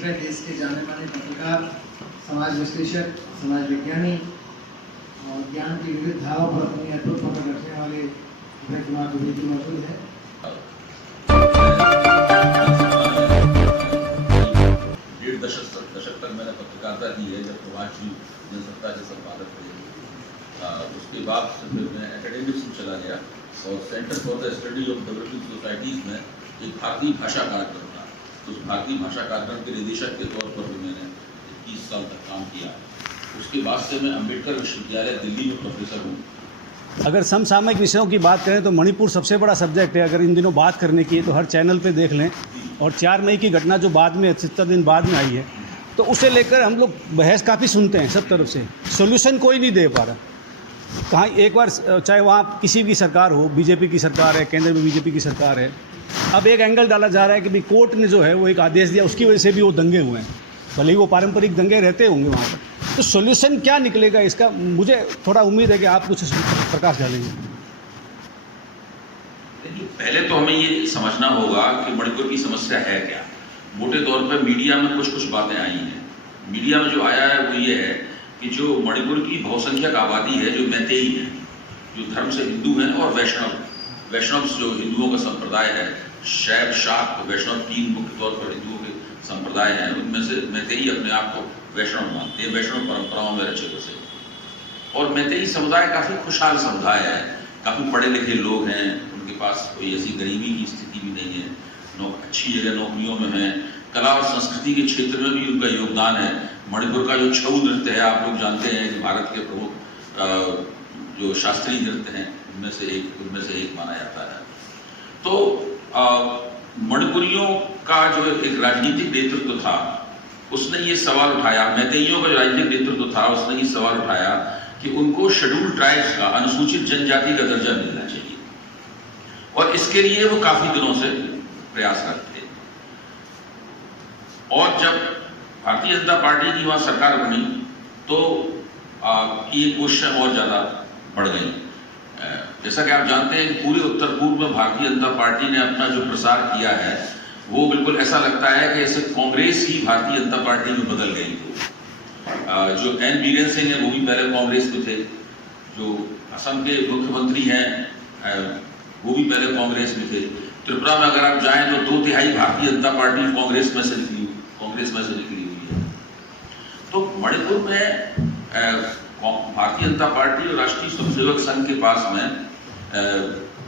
दूसरे देश के जाने माने पत्रकार, समाज विश्लेषक, समाज विज्ञानी और ज्ञान की विविध धाराओं पर अपनी अटूट पकड़ रखने वाले अभय कुमार द्विवेदी मौजूद है। डेढ़ दशक तक मैंने पत्रकारिता की है, जब प्रवासी जनसत्ता के संपादक थे। उसके बाद फिर मैं एकेडमिक्स में चला गया और centre for the study of developing societies में एक भारतीय भाषा कार्यक्रम था। तो उस भारतीय भाषा कार्यक्रम के निदेशक के तौर पर भी मैंने 21 साल तक काम किया। उसके बाद से मैं अम्बेडकर विश्वविद्यालय दिल्ली में प्रोफेसर हूँ। अगर समसामयिक विषयों की बात करें तो मणिपुर सबसे बड़ा सब्जेक्ट है। अगर इन दिनों बात करने की है तो हर चैनल पे देख लें। और 4 मई की घटना जो बाद में 70 दिन बाद में आई है, तो उसे लेकर हम लोग बहस काफ़ी सुनते हैं सब तरफ से। सोल्यूशन कोई नहीं दे पा रहा। कहाँ एक बार चाहे वहाँ किसी भी सरकार हो, बीजेपी की सरकार है, केंद्र में बीजेपी की सरकार है, अब एक एंगल डाला जा रहा है कि भाई कोर्ट ने जो है वो एक आदेश दिया, उसकी वजह से भी वो दंगे हुए हैं। भले ही वो पारंपरिक दंगे रहते होंगे वहाँ पर। तो सोल्यूशन क्या निकलेगा इसका, मुझे थोड़ा उम्मीद है कि आप कुछ प्रकाश डालेंगे। पहले तो हमें ये समझना होगा कि मणिपुर की समस्या है क्या। मोटे तौर पर मीडिया में कुछ बातें आई हैं। मीडिया में जो आया है वो ये है कि जो मणिपुर की बहुसंख्यक आबादी है, जो मैतेई है, जो धर्म से हिंदू हैं, और वैष्णव जो हिंदुओं का संप्रदाय है, शैव, शाक्त, वैष्णव 3 मुख्य तौर पर हिंदुओं के संप्रदाय हैं। उनमें से मैतेई अपने आप को वैष्णव मानते हैं, वैष्णव परंपराओं में रचे बसे। और मैतेई समुदाय काफ़ी खुशहाल समुदाय है, काफ़ी पढ़े लिखे लोग हैं, उनके पास कोई ऐसी गरीबी की स्थिति भी नहीं है, अच्छी जगह नौकरियों में है, कला और संस्कृति के क्षेत्र में भी उनका योगदान है। मणिपुर का जो छऊ नृत्य है, आप लोग जानते हैं कि भारत के प्रमुख जो शास्त्रीय नृत्य हैं उनमें से एक माना जाता है। तो मणिपुरियों का जो एक राजनीतिक नेतृत्व था, उसने ये सवाल उठाया, मैतेइयों का जो राजनीतिक नेतृत्व था उसने ये सवाल उठाया कि उनको शेड्यूल्ड ट्राइब्स का, अनुसूचित जनजाति का दर्जा मिलना चाहिए। और इसके लिए वो काफी दिनों से प्रयास करते थे। और जब भारतीय जनता पार्टी की वहां सरकार बनी तो ये कोशिशें और ज्यादा बढ़ गई। जैसा कि आप जानते हैं, पूरे उत्तर पूर्व में भारतीय जनता पार्टी ने अपना जो प्रसार किया है वो बिल्कुल ऐसा लगता है कि ऐसे कांग्रेस ही भारतीय जनता पार्टी में बदल गई हो। जो एन बीरेन सिंह है वो भी पहले कांग्रेस में थे, जो असम के मुख्यमंत्री हैं वो भी पहले कांग्रेस में थे। त्रिपुरा में अगर आप जाएं तो 2/3 भारतीय जनता पार्टी कांग्रेस में से निकली हुई है। तो मणिपुर में भारतीय जनता पार्टी और राष्ट्रीय स्वयंसेवक संघ के पास में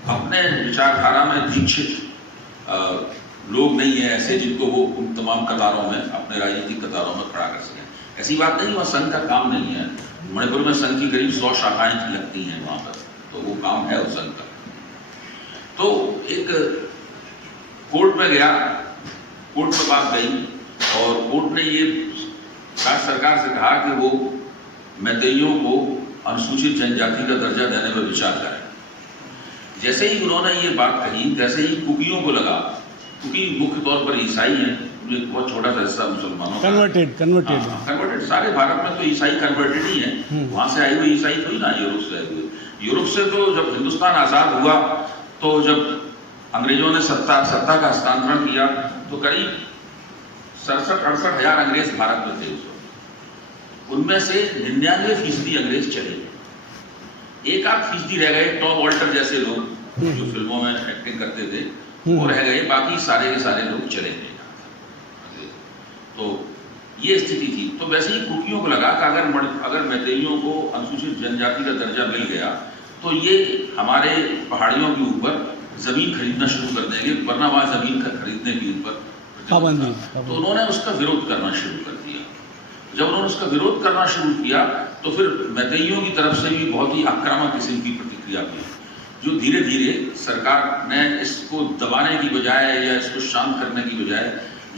अपने विचारधारा में दीक्षित लोग नहीं है ऐसे जिनको वो उन तमाम कतारों में, अपने राजनीतिक कतारों में खड़ा कर सकें। ऐसी बात नहीं, वहाँ संघ का काम नहीं है। मणिपुर में संघ की करीब 100 शाखाएं लगती हैं वहाँ पर, तो वो काम है उस संघ का। तो एक कोर्ट में गया, कोर्ट में बात गई और कोर्ट ने ये सरकार से कहा कि वो मैतेइयों को अनुसूचित जनजाति का दर्जा देने पर विचार करें। जैसे ही उन्होंने ये बात कही, तैसे ही कुकियों को लगा, क्योंकि मुख्य तौर पर ईसाई हैं, एक बहुत छोटा सा हिस्सा मुसलमानों का कन्वर्टेड। सारे भारत में तो ईसाई कन्वर्टेड ही है, वहां से आए हुए ईसाई थोड़ी ना यूरोप से आए हुए। यूरोप से तो जब हिंदुस्तान आजाद हुआ, तो जब अंग्रेजों ने सत्ता का हस्तांतरण किया तो करीब 67-68 हजार अंग्रेज भारत में थे उस वक्त। उनमें से 99% अंग्रेज चले गए। 1-8% रह गए, टॉम वॉल्टर जैसे लोग जो फिल्मों में एक्टिंग करते थे वो रह गए, बाकी सारे के सारे लोग चले गए। तो ये स्थिति थी। तो वैसे ही कुकियों को लगा कि अगर मैतेइयों को अनुसूचित जनजाति का दर्जा मिल गया तो ये हमारे पहाड़ियों के ऊपर जमीन खरीदना शुरू कर देंगे, वरना वहां जमीन खरीदने की इन पर पाबंदी। तो उन्होंने उसका विरोध करना शुरू कर दिया। जब उन्होंने उसका विरोध करना शुरू किया तो फिर मैतेइयों की तरफ से भी बहुत ही आक्रामक किस्म की प्रतिक्रिया हुई, जो धीरे धीरे सरकार ने इसको दबाने की बजाय या इसको शांत करने की बजाय,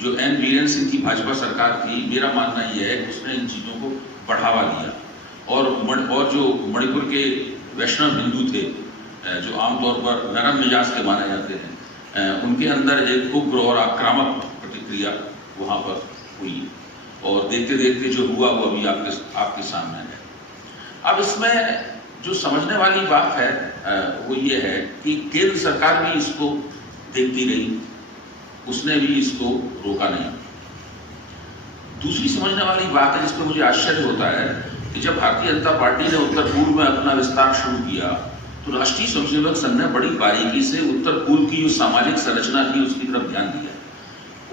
जो एन बीरेन सिंह की भाजपा सरकार थी, मेरा मानना यह है कि उसने इन चीज़ों को बढ़ावा दिया। और जो मणिपुर के वैष्णव हिंदू थे, जो आमतौर पर नरम मिजाज के माने जाते हैं, उनके अंदर एक उग्र और आक्रामक प्रतिक्रिया वहाँ पर हुई। और देखते देखते जो हुआ वो अभी आपके सामने है। अब इसमें जो समझने वाली बात है वो ये है कि केंद्र सरकार भी इसको देखती रही, उसने भी इसको रोका नहीं। दूसरी समझने वाली बात है जिस पर मुझे आश्चर्य होता है कि जब भारतीय जनता पार्टी ने उत्तर पूर्व में अपना विस्तार शुरू किया तो राष्ट्रीय स्वयंसेवक संघ ने बड़ी बारीकी से उत्तर पूर्व की जो सामाजिक संरचना थी उसकी तरफ ध्यान दिया।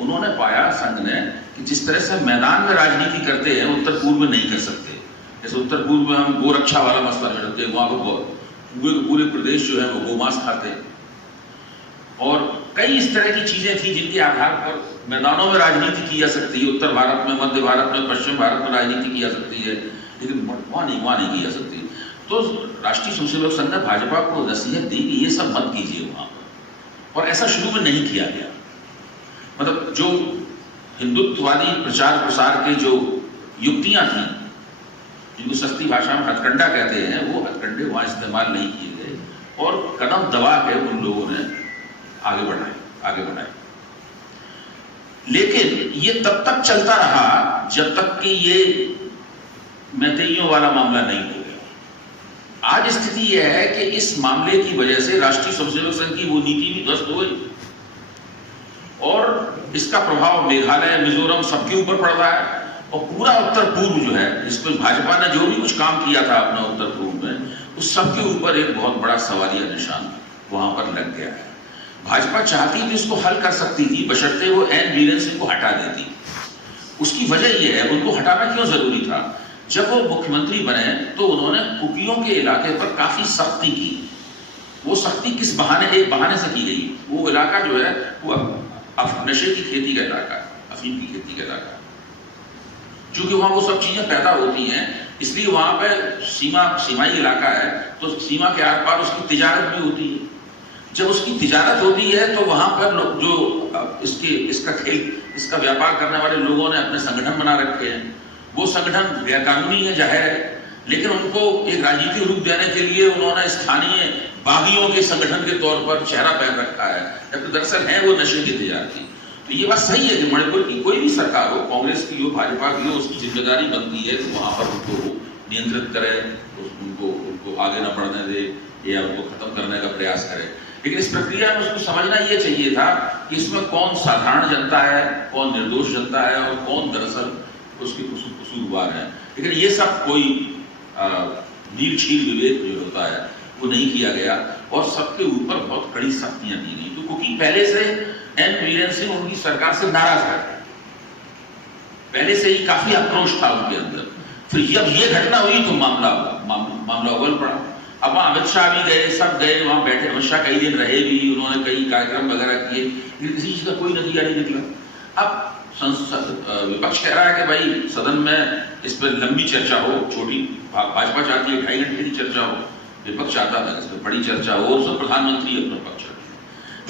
उन्होंने पाया संघ ने कि जिस तरह से मैदान में राजनीति करते हैं उत्तर पूर्व में नहीं कर सकते। जैसे उत्तर पूर्व में हम गोरक्षा वाला मसला लड़ते हैं, वहां पर पूरे प्रदेश जो है वो गोमांस खाते हैं और कई इस तरह की चीजें थी जिनके आधार पर मैदानों में राजनीति की जा सकती है। उत्तर भारत में, मध्य भारत में, पश्चिम भारत में राजनीति की जा सकती है, लेकिन वहां नहीं की जा सकती। तो राष्ट्रीय स्वयंसेवक संघ ने भाजपा को नसीहत दी कि ये सब मत कीजिए वहां पर, और ऐसा शुरू में नहीं किया गया। मतलब जो हिंदुत्ववादी प्रचार प्रसार के जो युक्तियां थी जिनको सस्ती भाषा में हथकंडा कहते हैं, वो हथकंडे वहां इस्तेमाल नहीं किए गए और कदम दबा के उन लोगों ने आगे बढ़ाए। लेकिन ये तब तक चलता रहा जब तक कि ये मैतेइयों वाला मामला नहीं हो गया। आज स्थिति यह है कि इस मामले की वजह से राष्ट्रीय स्वयंसेवक संघ की वो नीति भी ध्वस्त हो गई और इसका प्रभाव मेघालय, मिजोरम सबके ऊपर पड़ रहा है और पूरा उत्तर पूर्व जो है जिसमें भाजपा ने जो भी कुछ काम किया था अपना उत्तर पूर्व में, उस सबके ऊपर एक बहुत बड़ा सवालिया निशान वहां पर लग गया है। भाजपा चाहती थी उसको हल कर सकती थी बशर्ते वो एन बीरेन सिंह को हटा देती। उसकी वजह यह है, उनको हटाना क्यों जरूरी था? जब वो मुख्यमंत्री बने तो उन्होंने कुकियों के इलाके पर काफी सख्ती की। वो सख्ती किस बहाने? एक बहाने से की गई। वो इलाका जो है वो नशे की खेती का इलाका है, अफीम की खेती का इलाका है। चूंकि वहां वो सब चीजें पैदा होती हैं, इसलिए वहां पे सीमाई इलाका है, तो सीमा के आर पार उसकी तिजारत भी होती है। जब उसकी तिजारत होती है तो वहां पर जो इसका व्यापार करने वाले लोगों ने अपने संगठन बना रखे हैं। वो संगठन गैरकानूनी है, जाहिर है, लेकिन उनको एक राजनीतिक रूप देने के लिए उन्होंने स्थानीय बागियों के संगठन के तौर पर चेहरा पहन रखा है, जबकि दरअसल है वो नशे की तिजारती। तो ये बात सही है कि मणिपुर की कोई भी सरकार हो, कांग्रेस की हो, भाजपा की हो, उसकी जिम्मेदारी बनती है कि वहां पर उनको नियंत्रित करे, उनको आगे न बढ़ने दे या उनको खत्म करने का प्रयास करे। लेकिन इस प्रक्रिया में उसको समझना ये चाहिए था कि इसमें कौन साधारण जनता है, कौन निर्दोष जनता है और कौन दरअसल उसके कसूरवार है। लेकिन ये सब कोई नीलछील विवेक जो होता है वो नहीं किया गया और सबके ऊपर बहुत कड़ी सख्तियां दी गई। तो क्योंकि पहले से एन बीरेन सिंह उनकी सरकार से नाराज है, पहले से ही काफी आक्रोश था उनके अंदर। फिर जब ये घटना हुई तो मामला उबल पड़ा। अब वहां अमित शाह भी गए, सब गए, वहां बैठे। अमित शाह कई दिन रहे भी, उन्होंने कई कार्यक्रम वगैरह किए, लेकिन किसी चीज का कोई नतीजा नहीं निकला। अब विपक्ष कह रहा है कि भाई सदन में इस पर लंबी चर्चा हो, छोटी भाजपा चाहती है 2.5 घंटे की चर्चा हो, विपक्ष चाहता था इस पर बड़ी चर्चा हो और सब प्रधानमंत्री अपना पक्ष रखें।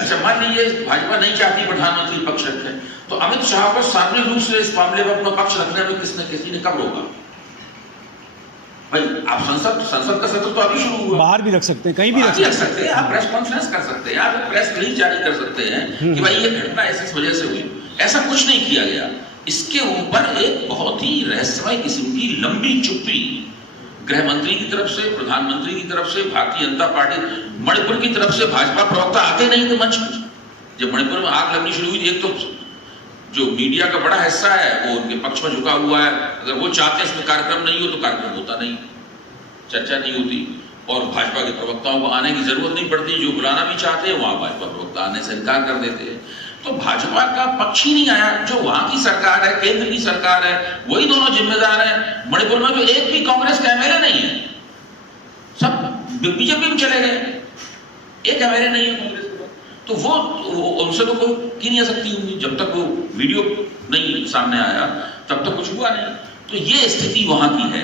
अच्छा, मान लीजिए भाजपा नहीं चाहती प्रधानमंत्री पक्ष रखें, तो अमित शाह को सार्वजनिक रूप से इस मामले में अपना पक्ष रखने में किसी ने कब रोका? भाई आप संसद का सत्र तो अभी शुरू हुआ, बाहर भी रख सकते हैं, कहीं भी रख सकते हैं, आप प्रेस कॉन्फ्रेंस कर सकते हैं, आप प्रेस रिलीज जारी कर सकते हैं कि भाई ये घटना इस वजह से हुई। ऐसा कुछ नहीं किया गया। इसके ऊपर एक बहुत ही रहस्यमय किस्म की लंबी चुप्पी गृह मंत्री की तरफ से, प्रधानमंत्री की तरफ से, भारतीय जनता पार्टी, मणिपुर की तरफ से भाजपा प्रवक्ता आते नहीं थे मंच पर। जब मणिपुर में आग लगनी शुरू हुई, एक तो जो मीडिया का बड़ा हिस्सा है वो उनके पक्ष में झुका हुआ है। अगर वो चाहते इसमें कार्यक्रम नहीं हो तो कार्यक्रम होता नहीं, चर्चा नहीं होती और भाजपा के प्रवक्ताओं को आने की जरूरत नहीं पड़ती। जो बुलाना भी चाहते हैं वहां भाजपा प्रवक्ता आने से इनकार कर देते हैं। तो भाजपा का पक्ष ही नहीं आया। जो वहां की सरकार है, केंद्र की सरकार है, वही दोनों जिम्मेदार हैं। मणिपुर में तो एक भी कांग्रेस का एमएलए नहीं है, सब बीजेपी में चले गए, एक एमएलए नहीं है कांग्रेस। तो वो उनसे तो कोई की नहीं आ सकती होंगी, जब तक वो वीडियो नहीं सामने आया तब तक कुछ हुआ नहीं। तो ये स्थिति वहां की है।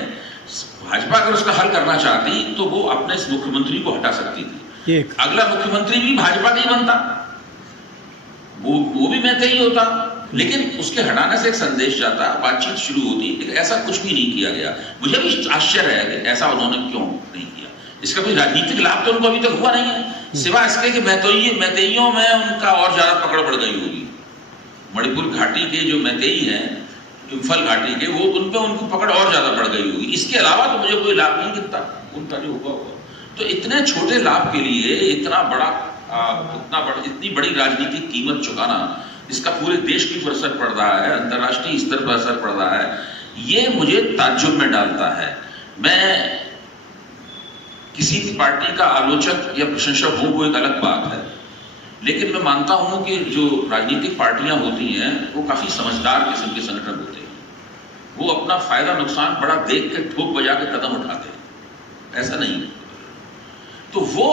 भाजपा अगर उसका हल करना चाहती तो वो अपने इस मुख्यमंत्री को हटा सकती थी। अगला मुख्यमंत्री भी भाजपा का ही बनता, वो भी मैतेई होता, लेकिन उसके हटाने से एक संदेश जाता, बातचीत शुरू होती। लेकिन ऐसा कुछ भी नहीं किया गया। मुझे भी आश्चर्य है कि ऐसा उन्होंने क्यों नहीं किया। इसका कोई राजनीतिक लाभ तो उनको अभी तक हुआ नहीं है, सिवा इसके कि मैतेइयों में उनका और ज्यादा पकड़ बढ़ गई होगी। मणिपुर घाटी के जो मैतेई हैं, इम्फल घाटी के, वो उन पे उनको पकड़ और ज्यादा बढ़ गई होगी। इसके अलावा तो मुझे कोई लाभ नहीं दिखता उनका जो हुआ होगा। तो इतने छोटे लाभ के लिए इतनी बड़ी राजनीतिक कीमत चुकाना इसका पूरे देश के ऊपर असर पड़ रहा है, अंतर्राष्ट्रीय स्तर पर असर पड़ रहा है, ये मुझे ताज्जुब में डालता है। मैं किसी भी पार्टी का आलोचक या प्रशंसक हूं वो एक अलग बात है, लेकिन मैं मानता हूं कि जो राजनीतिक पार्टियां होती हैं वो काफी समझदार किस्म के संगठन होते हैं। वो अपना फायदा नुकसान बड़ा देख के ठोक बजा के कदम उठाते हैं, ऐसा नहीं है। तो वो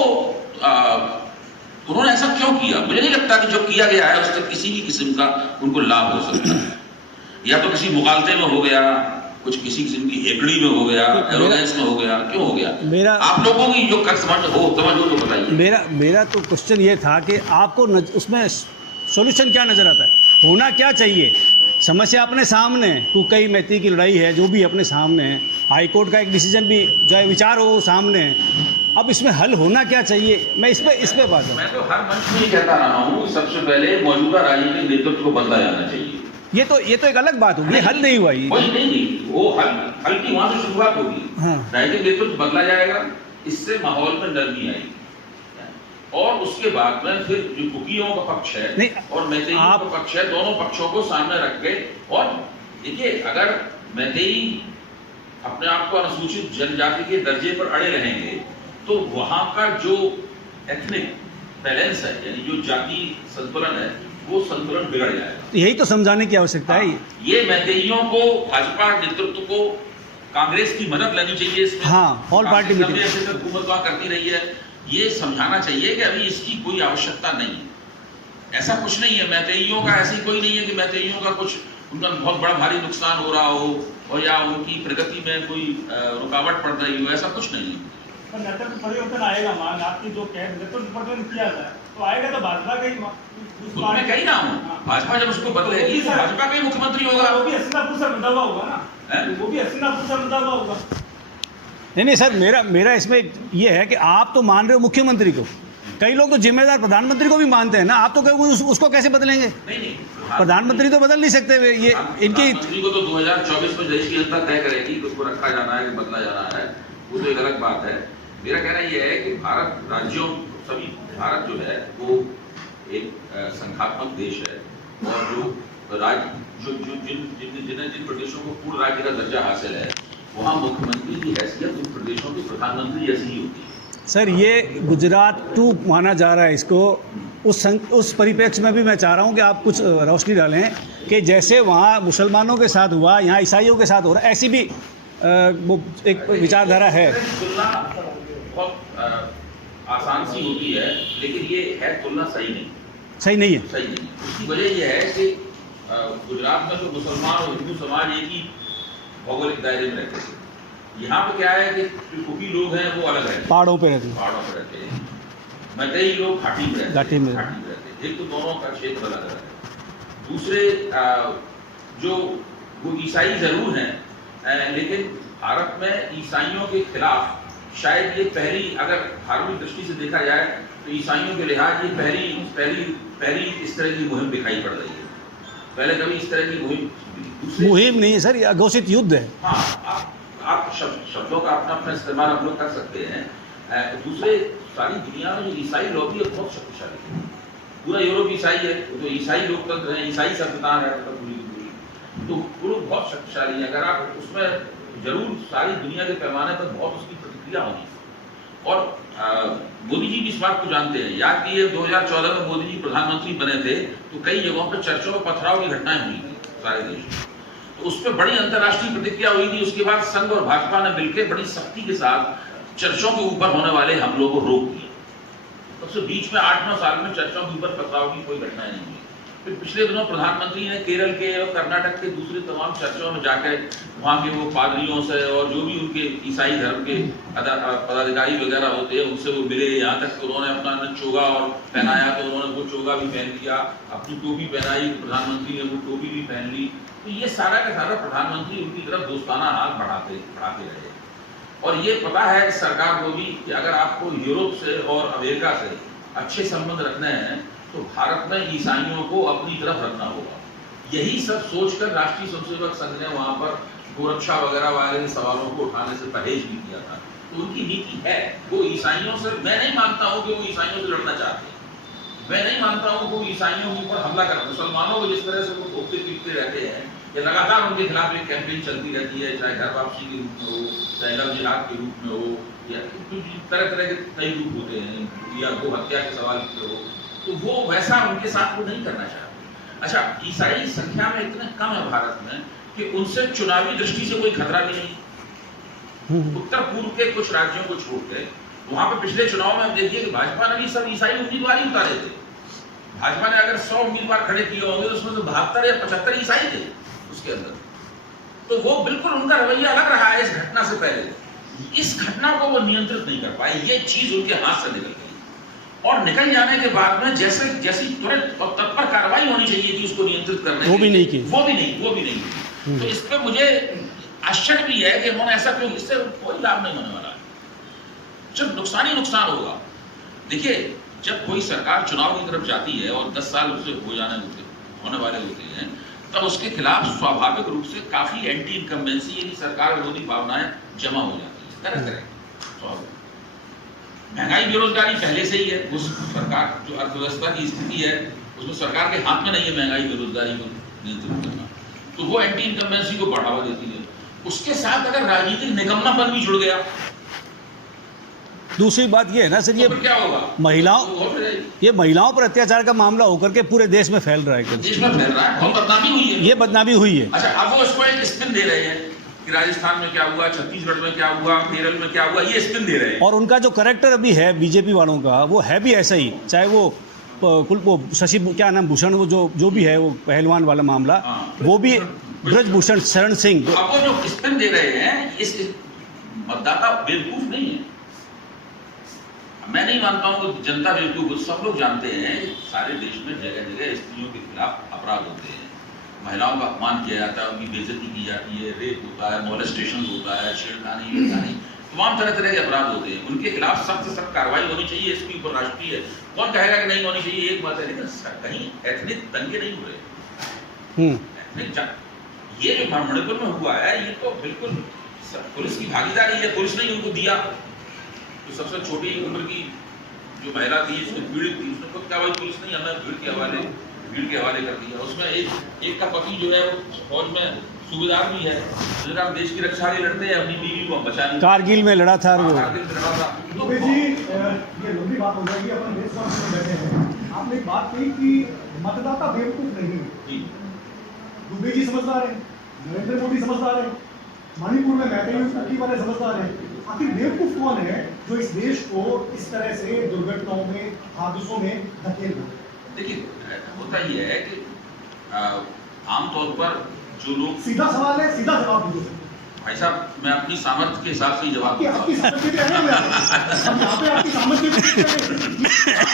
उन्होंने ऐसा क्यों किया? मुझे नहीं लगता कि जो किया गया है उससे किसी भी किस्म का उनको लाभ हो सकता है। या तो किसी मुगालते में हो गया, कुछ किसी किस्म की हेकड़ी में हो गया, एरोगेंस में हो गया, क्यों हो गया? आप लोगों की जो समझ हो तो बताइए। मेरा तो क्वेश्चन ये था कि आपको उसमें सॉल्यूशन क्या नज़र आता है, होना क्या चाहिए? समस्या अपने सामने है, कई मैती की लड़ाई है, जो भी अपने सामने है, हाई कोर्ट का एक डिसीजन भी जो है विचार हो सामने है। अब इसमें हल होना क्या चाहिए? मैं इस पे बात मैं तो हर मंच में कहता रहा हूँ, सबसे पहले मौजूदा राजनीतिक नेतृत्व को बदला जाना चाहिए। ये तो एक अलग बात होगी, हल नहीं हुआ ये। नहीं, वो हल की वहां से शुरुआत होगी। हाँ। राजनीतिक नेतृत्व बदला जाएगा, इससे माहौल में नरमी आएगी, और उसके बाद में फिर जो कुकियों का पक्ष है और मैतेइयों का पक्ष है, दोनों पक्षों को सामने रख के, और देखिए अगर मैतेई अपने आप को अनुसूचित जनजाति के दर्जे पर अड़े रहेंगे तो वहां का जो एथनिक बैलेंस है, यानी जो जाति संतुलन है, वो संतुलन बिगड़ जाएगा। यही तो समझाने की आवश्यकता है। ये मैतेइयों को, भाजपा नेतृत्व को कांग्रेस की मदद लेनी चाहिए इसमें। हाँ, ऑल पार्टी मीटिंग हुकूमत वहां करती रही है, ये समझाना चाहिए कि अभी इसकी कोई आवश्यकता नहीं है। ऐसा कुछ नहीं है मैतेइयों का, ऐसी कोई नहीं है कि मैतेइयों का कुछ उनका बहुत बड़ा भारी नुकसान हो रहा हो और या उनकी प्रगति में कोई रुकावट पड़ रही हो, ऐसा कुछ नहीं है। नेतृत्व परिवर्तन आएगा, मान आपकी जो नेतृत्व परिवर्तन किया जाए तो आएगा, तो भाजपा का ही मैं कही ना हूँ, भाजपा जब उसको बदलेगी तो भाजपा का ही मुख्यमंत्री होगा। वो भी हसीनापुर से बंधा हुआ होगा ना, वो भी हसीनापुर से बंधा हुआ होगा। नहीं सर, मेरा इसमें ये है कि आप तो मान रहे हो मुख्यमंत्री को, कई लोग तो जिम्मेदार प्रधानमंत्री को भी मानते हैं ना, आप तो उसको कैसे बदलेंगे? नहीं, प्रधानमंत्री तो बदल नहीं सकते। ये इनकी को तो 2024 में देश की जनता तय करेगी कि उसको रखा जाना है कि बदला जाना है, वो तो एक अलग बात है। मेरा कहना यह है कि भारत राज्यों सभी भारत जो है वो एक संघात्मक देश है, और जो राज्य जिन प्रदेशों को पूर्ण राज्य का दर्जा हासिल है, वहाँ मुख्यमंत्री की हैसियत उन प्रदेशों के प्रधानमंत्री जैसी ही होती है। सर, ये गुजरात 2 माना जा रहा है इसको। उस परिप्रेक्ष्य में भी मैं चाह रहा हूँ कि आप कुछ रोशनी डालें कि जैसे वहाँ मुसलमानों के साथ हुआ, यहाँ ईसाइयों के साथ हो रहा है, ऐसी भी वो एक विचारधारा है। तुलना बहुत आसान सी होती है, लेकिन ये है तुलना सही नहीं है। उसकी वजह यह है कि गुजरात में तो मुसलमान और हिंदू समाज एक ही भौगोलिक दायरे में रहते थे। यहाँ पे क्या है कि जो कुकी लोग हैं वो अलग रहते हैं, पहाड़ों पे रहते हैं। मैतेई लोग घाटी में रहते हैं। एक तो दोनों का क्षेत्र अलग अलग है। दूसरे जो वो ईसाई जरूर हैं, लेकिन भारत में ईसाइयों के खिलाफ शायद ये पहली, अगर धार्मिक दृष्टि से देखा जाए तो ईसाइयों के लिहाज ये पहली इस तरह की मुहिम दिखाई पड़ रही है। पहले कभी इस तरह की मुहिम नहीं है सर, ये अघोषित युद्ध है। हाँ, आप शब्दों का अपना इस्तेमाल आप लोग कर सकते हैं। दूसरे सारी दुनिया में जो ईसाई लॉबी है बहुत शक्तिशाली है। पूरा यूरोप ईसाई है, तो ईसाई लोकतंत्र है, ईसाई सभ्यता है, पूरी तो वो लोग बहुत शक्तिशाली है। अगर आप उसमें जरूर सारी दुनिया के पैमाने पर बहुत उसकी प्रतिक्रिया होगी। और मोदी जी भी इस बात को जानते हैं। याद कीजिए 2014 में मोदी जी प्रधानमंत्री बने थे तो कई जगहों पर चर्चों और पथराव की घटनाएं हुई थी सारे देश में, तो उस पर बड़ी अंतर्राष्ट्रीय प्रतिक्रिया हुई थी। उसके बाद संघ और भाजपा ने मिलकर बड़ी सख्ती के साथ चर्चों के ऊपर होने वाले हमलों को रोक दिया। सबसे बीच में 8-9 साल में चर्चों के ऊपर पथराव की कोई घटनाएं नहीं हुई। फिर पिछले दिनों प्रधानमंत्री ने केरल के और कर्नाटक के दूसरे तमाम चर्चों में जाकर वहाँ के वो पादरियों से और जो भी उनके ईसाई धर्म के पदाधिकारी वगैरह होते हैं उनसे वो मिले। यहाँ तक कि उन्होंने अपना चोगा और पहनाया तो उन्होंने वो चोगा भी पहन लिया, अपनी टोपी पहनाई, प्रधानमंत्री ने वो टोपी भी पहन ली। तो ये सारा का सारा प्रधानमंत्री उनकी तरफ दोस्ताना हाथ बढ़ाते रहे। और ये पता है सरकार को भी कि अगर आपको यूरोप से और अमेरिका से अच्छे संबंध रखने हैं तो भारत में ईसाइयों को अपनी तरफ रखना होगा। यही सब सोचकर राष्ट्रीय स्वयंसेवक संघ ने वहां पर गोरक्षा वगैरह वाले सवालों को उठाने से परहेज भी किया था। तो उनकी नीति है, वो ईसाइयों से, मैं नहीं मानता हूं कि वो ईसाइयों से लड़ना चाहते हैं। मैं नहीं मानता हूँ वो ईसाइयों के ऊपर हमला कर, मुसलमानों को जिस तरह से वो धोखते पीटते रहते हैं, ये लगातार उनके खिलाफ एक कैंपेन चलती रहती है, चाहे घर वापसी के रूप में हो, चाहे लव जिहाद के रूप में हो, या तरह तरह के कई रूप होते हैं, या गो हत्या के सवाल पे हो, तो वो वैसा उनके साथ वो नहीं करना चाहते। अच्छा, ईसाई संख्या में इतने कम है भारत में कि उनसे चुनावी दृष्टि से कोई खतरा भी नहीं। उत्तर पूर्व के कुछ राज्यों को छोड़ के वहां पे पिछले चुनाव में आप देखिए कि भाजपा ने भी सब ईसाई उम्मीदवार ही उतारे थे। भाजपा ने अगर 100 उम्मीदवार खड़े किए होंगे तो उसमें से 72 या 75 ईसाई थे उसके अंदर। तो वो बिल्कुल उनका रवैया अलग रहा है इस घटना से पहले। इस घटना को वो नियंत्रित नहीं कर पाए, ये चीज उनके हाथ से निकल गई, और निकल जाने के बाद में जैसी तुरंत और तत्पर कार्रवाई होनी चाहिए थी उसको नियंत्रित करने, वो भी नहीं की। वो भी नहीं की। तो इस पर मुझे आश्चर्य भी है कि उन्होंने ऐसा क्यों, इससे कोई लाभ नहीं होने वाला है, सिर्फ नुकसान ही नुकसान होगा। देखिए, जब कोई सरकार चुनाव की तरफ जाती है और 10 साल उसे होने वाले होते हैं, तब उसके खिलाफ स्वाभाविक रूप से काफी एंटी इनकम्बेंसी यानी सरकार विरोधी भावनाएं जमा हो जाती है तरह तरह। महंगाई बेरोजगारी पहले से ही है, उस सरकार जो अर्थव्यवस्था की स्थिति है उसमें सरकार के हाथ में नहीं है महंगाई बेरोजगारी को नियंत्रित करना, तो वो एंटी इनकम्बेंसी को बढ़ावा देती है। उसके साथ अगर राजनीतिक निकम्मापन भी जुड़ गया, दूसरी बात ये है ना सर, ये तो क्या होगा, ये महिलाओं पर अत्याचार का मामला होकर के पूरे देश में फैल रहा है, देश में फैल रहा है, बहुत बदनामी हुई है, ये बदनामी हुई है। अच्छा, अब वो इसको एक स्पिन दे रहे हैं कि राजस्थान में क्या हुआ, छत्तीसगढ़ में क्या हुआ, केरल में क्या हुआ, ये स्पिन दे रहे हैं। और उनका जो करेक्टर अभी है बीजेपी वालों का, वो है भी ऐसा ही, चाहे वो वो शशि क्या नाम भूषण, वो जो भी है वो पहलवान वाला मामला, वो भी ब्रजभूषण शरण सिंह। अब वो जो स्पिन दे रहे हैं, इस मतदाता बेवकूफ नहीं है। मैं नहीं मानता हूं कि जनता बेवकूफ, सब लोग जानते हैं सारे देश में जगह जगह स्त्रियों के खिलाफ अपराध होते हैं, महिलाओं का अपमान किया जाता है, उनकी बेइज्जती की जाती है, रेप होता है, मोलेस्टेशन होता है, छेड़खानी, तमाम तरह तरह के अपराध होते हैं। उनके खिलाफ सख्त से सख्त कार्रवाई होनी चाहिए, इसके ऊपर राष्ट्रीय है, कौन कहेगा कि नहीं होनी चाहिए, एक बात है, लेकिन कहीं एथनिक दंगे नहीं हुए। ये जो मणिपुर में हुआ है, ये तो बिल्कुल पुलिस की भागीदारी है, पुलिस ने उनको दिया। तो सबसे छोटी उम्र की जो महिला थी, इसमें पीड़ित थी, उसने खुद कहा भाई पुलिस नहीं, हमें भीड़ के हवाले कर दिया। उसमें एक का पति जो है वो फौज में सूबेदार भी है, हम देश की रक्षा लिए लड़ते हैं, अपनी बीवी को बचा नहीं, कारगिल में लड़ा था वो। तो जी ये लंबी बात हो जाएगी, अपन देश में बैठे हैं। आपने एक बात कही कि मतदाता बेवकूफ नहीं है, दुबे जी समझदार है, नरेंद्र मोदी समझदार है, मणिपुर में मैत्री वाले समझदार है, आखिर बेवकूफ कौन है जो इस देश को इस तरह से दुर्घटनाओं में, हादसों में धकेल रहा है? देखिए, होता ही है कि आमतौर पर जो लोग, सीधा सवाल है, सीधा जवाब दीजिए भाई साहब, मैं अपनी सामर्थ्य के हिसाब से ही जवाब दूंगा।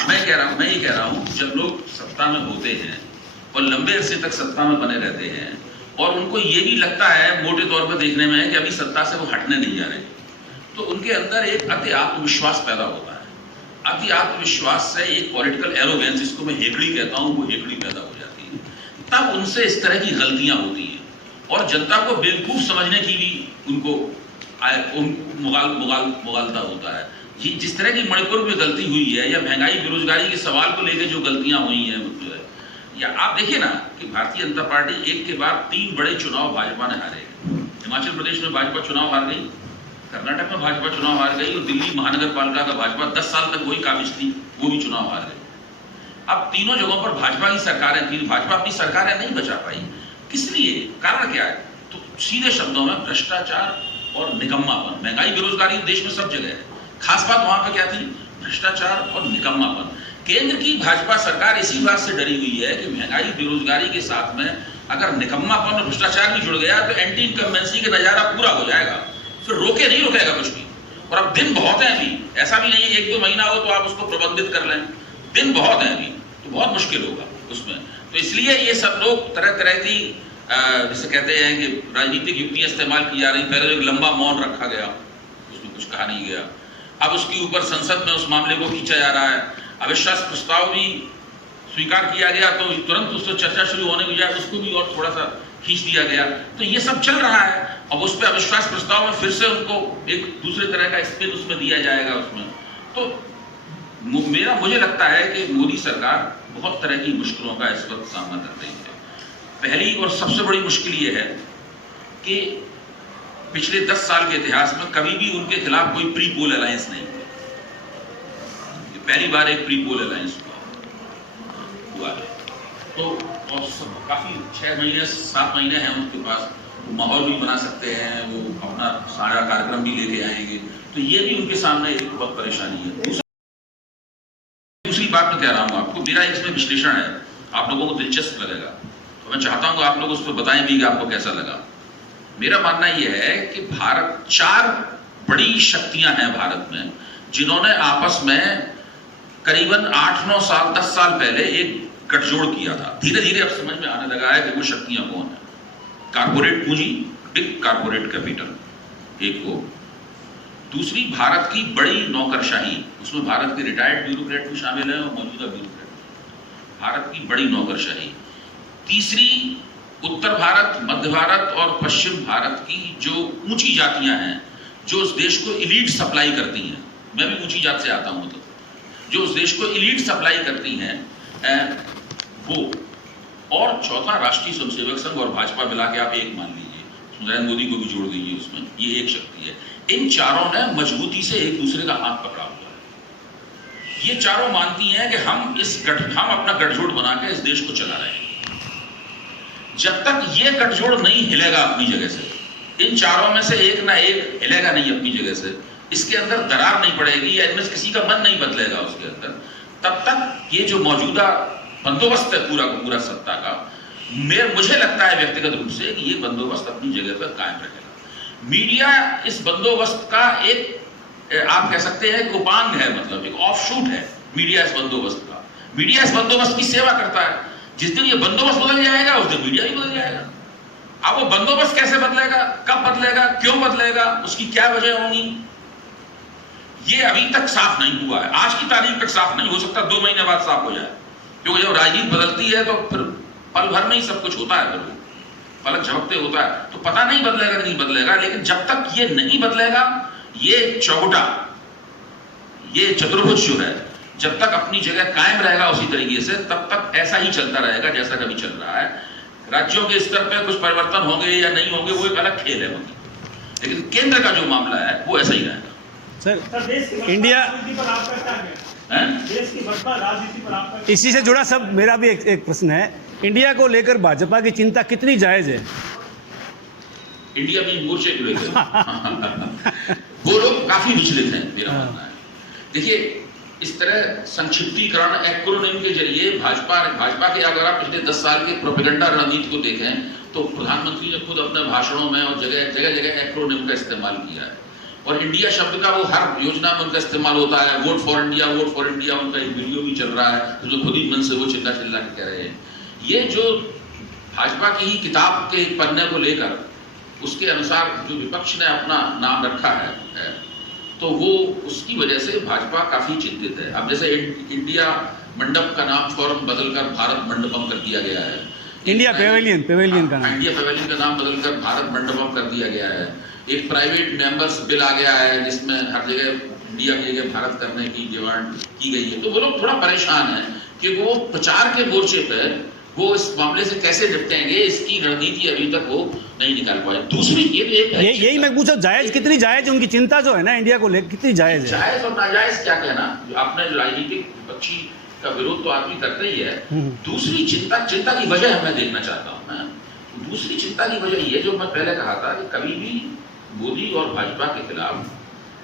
मैं ये कह रहा हूँ जब लोग सत्ता में होते हैं और लंबे अरसे तक सत्ता में बने रहते हैं और उनको ये भी लगता है मोटे तौर पर देखने में कि अभी सत्ता से वो हटने नहीं जा रहे, तो उनके अंदर एक अति आत्मविश्वास पैदा होता है। अति आत्मविश्वास से एक पॉलिटिकल एरोगेंस, जिसको मैं हेकड़ी कहता हूँ, वो हेकड़ी पैदा हो जाती है। तब उनसे इस तरह की गलतियां होती हैं और जनता को बेवकूफ समझने की भी उनको मुगालता होता है। जिस तरह की मणिपुर में गलती हुई है, या महंगाई बेरोजगारी के सवाल को लेकर जो गलतियां हुई हैं, या आप देखिए ना कि भारतीय जनता पार्टी एक के बाद 3 बड़े चुनाव भाजपा ने हारे। हिमाचल प्रदेश में भाजपा चुनाव हार गई, कर्नाटक में भाजपा चुनाव हार गई, और दिल्ली महानगर पालिका का भाजपा 10 साल तक वही काबिज थी, वो भी चुनाव हार गई। अब तीनों जगहों पर भाजपा की सरकारें थी, भाजपा अपनी सरकारें नहीं बचा पाई। किस लिए? कारण क्या है? तो सीधे शब्दों में भ्रष्टाचार और निकम्मापन। महंगाई बेरोजगारी देश में सब जगह है, खास बात वहां पर क्या थी? भ्रष्टाचार और निकम्मापन। केंद्र की भाजपा सरकार इसी बात से डरी हुई है कि महंगाई बेरोजगारी के साथ में अगर निकम्मापन और भ्रष्टाचार भी जुड़ गया तो एंटी इनकम्बेंसी का नजारा पूरा हो जाएगा, फिर नहीं रुकेगा कुछ भी। और अब दिन बहुत है अभी, ऐसा भी नहीं है 1-2 महीना हो तो आप उसको प्रबंधित कर लें, दिन बहुत है अभी, तो बहुत मुश्किल होगा उसमें। तो इसलिए ये सब लोग तरह तरह की जिसे कहते हैं कि राजनीतिक युक्तियां इस्तेमाल की जा रही। पहले एक लंबा मौन रखा गया, उसमें कुछ कहा नहीं गया, अब उसके ऊपर संसद में उस मामले को खींचा जा रहा है। अविश्वास प्रस्ताव भी स्वीकार किया गया तो तुरंत उस पर चर्चा शुरू होने की बजाय उसको भी और थोड़ा सा खींच दिया गया। तो ये सब चल रहा है। अब उस पर अविश्वास प्रस्ताव में फिर से उनको एक दूसरे तरह का स्पिन उसमें दिया जाएगा उसमें। तो मुझे लगता है कि मोदी सरकार बहुत तरह की मुश्किलों का इस वक्त सामना कर रही है। पहली और सबसे बड़ी मुश्किल ये है कि पिछले 10 साल के इतिहास में कभी भी उनके खिलाफ कोई प्री पोल अलायंस नहीं हुआ। पहली बार एक प्री पोल अलायंस हुआ है। तो और काफी 6 महीने 7 महीने हैं उनके पास, माहौल भी बना सकते हैं, वो अपना सारा कार्यक्रम भी लेके आएंगे। तो ये भी उनके सामने एक बहुत परेशानी है। दूसरी बात मैं कह रहा हूं आपको, मेरा इसमें विश्लेषण है, आप लोगों को दिलचस्प लगेगा, तो मैं चाहता हूं आप लोग उस पर बताएं भी कि आपको कैसा लगा। मेरा मानना यह है कि भारत, 4 बड़ी शक्तियां हैं भारत में, जिन्होंने आपस में करीबन 8-9 साल 10 साल पहले एक गठजोड़ किया था। धीरे धीरे अब समझ में आने लगा है कि वो शक्तियां कौन है। कारपोरेट पूंजी, बिग कारपोरेट कैपिटल एक वो, दूसरी भारत की बड़ी नौकरशाही, उसमें भारत के रिटायर्ड ब्यूरोक्रेट भी शामिल हैं और मौजूदा ब्यूरोक्रेट, भारत की बड़ी नौकरशाही। तीसरी उत्तर भारत, मध्य भारत और पश्चिम भारत की जो ऊंची जातियां हैं, जो उस देश को इलीट सप्लाई करती हैं, मैं भी ऊंची जात से आता हूं, तो जो उस देश को इलीट सप्लाई करती हैं वो, और चौथा राष्ट्रीय स्वयंसेवक संघ और भाजपा मिला के आप एक मान लीजिए, नरेंद्र मोदी को भी जोड़ दीजिए उसमें, ये एक शक्ति है। इन चारों ने मजबूती से एक दूसरे का हाथ पकड़ा हुआ है। ये चारों मानती हैं कि हम अपना गठजोड़ बना के इस देश को चला रहे हैं। जब तक ये गठजोड़ नहीं हिलेगा अपनी जगह से, इन चारों में से एक ना एक हिलेगा नहीं अपनी जगह से, इसके अंदर दरार नहीं पड़ेगी या इनमें किसी का मन नहीं बदलेगा उसके अंदर, तब तक ये जो मौजूदा बंदोबस्त है पूरा का पूरा सत्ता का, मुझे लगता है व्यक्तिगत रूप से कि ये बंदोबस्त अपनी जगह पर कायम रहेगा। मीडिया इस बंदोबस्त का एक, आप कह सकते हैं, एक उपांग है, मतलब एक ऑफशूट है मीडिया इस बंदोबस्त का। मीडिया इस बंदोबस्त की सेवा करता है। जिस दिन ये बंदोबस्त बदल जाएगा उस दिन मीडिया भी बदल जाएगा। अब वो बंदोबस्त कैसे बदलेगा, कब बदलेगा, क्यों बदलेगा, उसकी क्या वजह होगी, ये अभी तक साफ नहीं हुआ है। आज की तारीख तक साफ नहीं हो सकता, 2 महीने बाद साफ हो जाए, क्योंकि जब राजनीति बदलती है तो फिर पल भर में ही सब कुछ होता है, फिर वो पलक झपकते होता है, तो पता नहीं बदलेगा नहीं बदलेगा। लेकिन जब तक ये नहीं बदलेगा, ये चौगुटा, ये चतुर्भुज जो है, जब तक अपनी जगह कायम रहेगा उसी तरीके से, तब तक ऐसा ही चलता रहेगा जैसा कभी चल रहा है। राज्यों के स्तर पर कुछ परिवर्तन होंगे या नहीं होंगे वो एक अलग खेल है, लेकिन केंद्र का जो मामला है वो ऐसा ही रहेगा। सर, इंडिया, देश की वर्तमान राजनीति पर आपका, इसी से जुड़ा सब मेरा भी एक प्रश्न है। इंडिया को लेकर भाजपा की चिंता कितनी जायज है? इंडिया में मोर्चे को लेकर वो लोग काफी विचलित हैं, मेरा मानना है। देखिए, इस तरह संक्षिप्तीकरण, एक्रोनिम के जरिए भाजपा के, अगर आप पिछले 10 साल के प्रोपेगेंडा रणनीति को देखें तो प्रधानमंत्री ने खुद अपने भाषणों में और जगह एक्रोनिम का इस्तेमाल किया है। और इंडिया शब्द का वो हर योजना में उनका इस्तेमाल होता है। वोट फॉर इंडिया उनका एक वीडियो भी चल रहा है, जो खुद ही मन से वो चिल्ला के कह रहे हैं। ये जो भाजपा की ही किताब के पन्ने को लेकर उसके अनुसार जो विपक्ष ने अपना नाम रखा है, तो वो उसकी वजह से भाजपा काफी चिंतित है। अब जैसे इंडिया मंडप का नाम फौरन बदलकर भारत मंडपम कर दिया गया है। इंडिया पेवेलियन का नाम, इंडिया पेवेलियन का नाम बदलकर भारत मंडपम कर दिया गया है। एक प्राइवेट मेंबर्स बिल आ गया है जिसमें हर जगह इंडिया की जगह भारत करने की डिमांड की गई है। तो वो लोग थोड़ा परेशान है कि वो प्रचार के मोर्चे पर वो इस मामले से कैसे निपटेंगे, इसकी रणनीति अभी तक वो नहीं निकाल पाए। दूसरी यही मैं पूछा, जायज कितनी जायज उनकी चिंता जो है ना इंडिया को लेकर, कितनी जायज है? जायज और नाजायज क्या कहना, अपने राजनीतिक विपक्षी का विरोध तो आदमी करते ही है। दूसरी चिंता की वजह मैं देखना चाहता हूँ। मैं दूसरी चिंता की वजह ये जो मैं पहले कहा था कि कभी भी मोदी और भाजपा के खिलाफ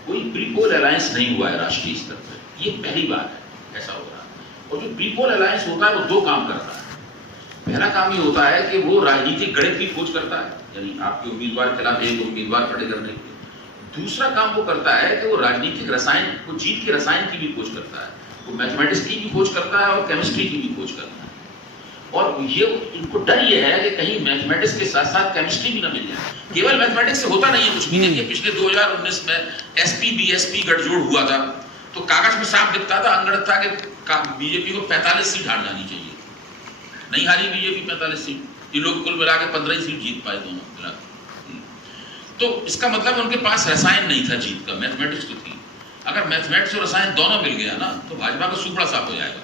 कोई प्रीपोल अलायंस नहीं हुआ है राष्ट्रीय स्तर पर। ये पहली बार है ऐसा हो रहा है। और जो प्रीपोल अलायंस होता है वो 2 काम करता है। पहला काम ये होता है कि वो राजनीतिक गणित की खोज करता है, यानी आपके उम्मीदवार के खिलाफ एक उम्मीदवार खड़े करने के। दूसरा काम वो करता है कि वो राजनीतिक रसायन, वो जीत के रसायन की भी खोज करता है, वो मैथमेटिक्स की भी खोज करता है और केमिस्ट्री की भी खोज करता है। और ये इनको डर ये है कि कहीं मैथमेटिक्स के साथ साथ केमिस्ट्री भी ना मिल जाए। केवल मैथमेटिक्स से होता नहीं है कुछ भी। देखिए, पिछले 2019 में एसपी बीएसपी गठजोड़ हुआ था, तो कागज में साफ दिखता था, अंगड़ था कि बीजेपी को 45 सीट हार जानी चाहिए। नहीं हारी बीजेपी 45 सीट, ये लोग कुल मिला के 15 सीट जीत पाए दोनों मिला। तो इसका मतलब उनके पास रसायन नहीं था जीत का, मैथमेटिक्स तो थी। अगर मैथमेटिक्स और रसायन दोनों मिल गया ना तो भाजपा का सुपड़ा साफ हो जाएगा।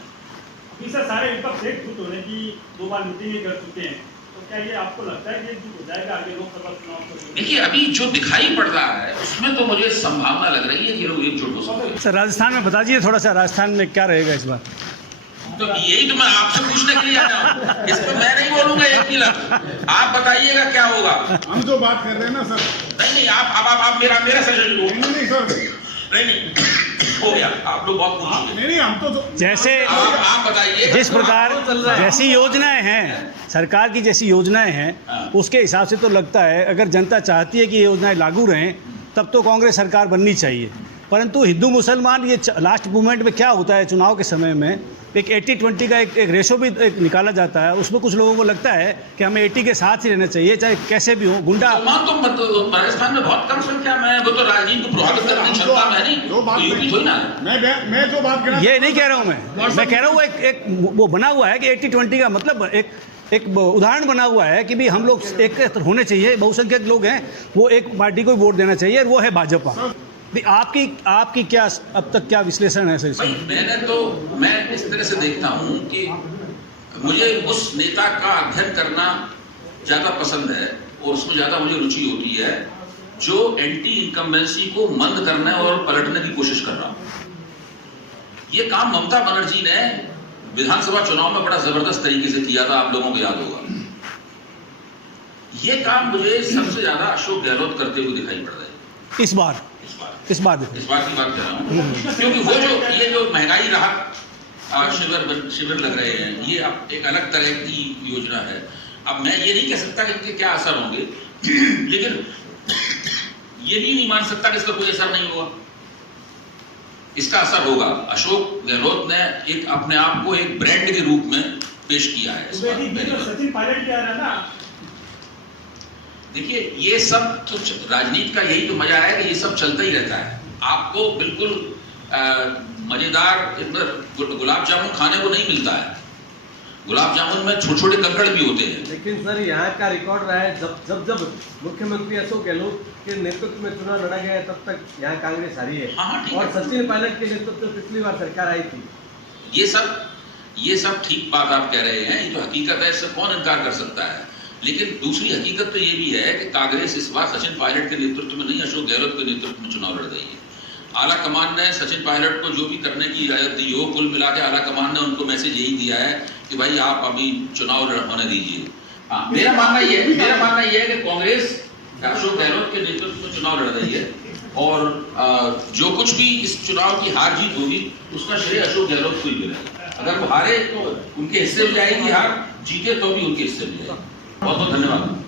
अभी सर सारे विपक्ष एकजुट होने की 2 बार मीटिंग कर चुके हैं, तो क्या ये आपको लगता है कि एकजुट हो जाएगा आगे लोकसभा चुनाव को? देखिए अभी जो दिखाई पड़ रहा है उसमें तो मुझे संभावना लग रही है कि लोग एकजुट हो सकते हैं। सर राजस्थान में बता दीजिए थोड़ा सा, राजस्थान में क्या रहेगा इस बार? तो यही तो मैं आपसे पूछने के लिए आया हूँ, इस पर मैं नहीं बोलूंगा 1 की लग, आप बताइएगा क्या होगा। हम जो बात कर रहे हैं ना सर, नहीं आप मेरा सजेशन दो। नहीं सर, नहीं हो गया, आप लोग बहुत पूछिए। नहीं हम तो जैसे आप बताइए जिस प्रकार जैसी योजनाएं हैं, सरकार की जैसी योजनाएं हैं, उसके हिसाब से तो लगता है अगर जनता चाहती है कि ये योजनाएं लागू रहें तब तो कांग्रेस सरकार बननी चाहिए। परंतु हिंदू मुसलमान ये लास्ट मूवमेंट में क्या होता है चुनाव के समय में, एक 80-20 का एक रेशो भी एक निकाला जाता है, उसमें कुछ लोगों को लगता है कि हमें 80 के साथ ही रहना चाहिए चाहे कैसे भी हो। गुंडा तो राजस्थान में बहुत कम संख्या में है, वो तो राजनीति को प्रभावित करने की क्षमता में नहीं, यूपी थोड़ी ना। मैं जो बात कर रहा हूं, ये नहीं कह रहा हूँ मैं कह रहा हूँ एक वो बना हुआ है कि 80-20 का मतलब एक उदाहरण बना हुआ है कि भी हम लोग एक होने चाहिए, बहुसंख्यक लोग हैं, वो एक पार्टी को वोट देना चाहिए और वो है भाजपा। आपकी क्या अब तक क्या विश्लेषण है सर इसमें? मैं इस तरह से देखता हूं कि मुझे उस नेता का अध्ययन करना ज्यादा पसंद है और उसमें ज्यादा मुझे रुचि होती है जो एंटी इनकम्बेंसी को मंद करने और पलटने की कोशिश कर रहा हूं। ये काम ममता बनर्जी ने विधानसभा चुनाव में बड़ा जबरदस्त तरीके से किया था, आप लोगों को याद होगा। ये काम मुझे सबसे ज्यादा अशोक गहलोत करते हुए दिखाई पड़ रहा है इस बार की बात कर रहा हूँ, क्योंकि वो ये जो महंगाई राहत शिविर लग रहे हैं, ये अब एक अलग तरह की योजना है। अब मैं ये नहीं कह सकता कि इनके क्या असर होंगे, लेकिन ये भी नहीं मान सकता कि इसका कोई असर नहीं होगा। इसका असर होगा। अशोक गहलोत ने एक अपने आप को एक ब्रांड के रूप में पेश किया है। सचिन पायलट क्या है ना, देखिए ये सब तो राजनीति का यही तो मजा है कि ये सब चलता ही रहता है। आपको बिल्कुल मजेदार गुलाब जामुन खाने को नहीं मिलता है। गुलाब जामुन में छोटे छोटे कंकड़ भी होते हैं। लेकिन सर यहाँ का रिकॉर्ड रहा है, जब मुख्यमंत्री अशोक गहलोत के नेतृत्व में चुनाव लड़ा गया तब तक यहाँ कांग्रेस हारी है। हाँ, और सचिन पायलट के नेतृत्व में पिछली बार सरकार आई थी। ये सब ठीक बात आप कह रहे हैं, ये जो हकीकत है इससे कौन इनकार कर सकता है। लेकिन दूसरी हकीकत तो ये भी है कि कांग्रेस इस बार सचिन पायलट के नेतृत्व में नहीं, अशोक गहलोत के नेतृत्व में चुनाव लड़ रही है। आला कमान ने सचिन पायलट को जो भी करने की इजाजत दी हो, कुल मिला के आला कमान ने उनको मैसेज यही दिया है कि भाई आप अभी चुनाव होने दीजिए। हाँ, मेरा मानना ये है कि कांग्रेस अशोक गहलोत के नेतृत्व में चुनाव लड़ रही है और जो कुछ भी इस चुनाव की हार जीत होगी उसका श्रेय अशोक गहलोत को ही मिलेगा। अगर वो हारे तो उनके हिस्से में जाएगी हार, जीते तो भी उनके हिस्से में जाएगी। बहुत बहुत धन्यवाद।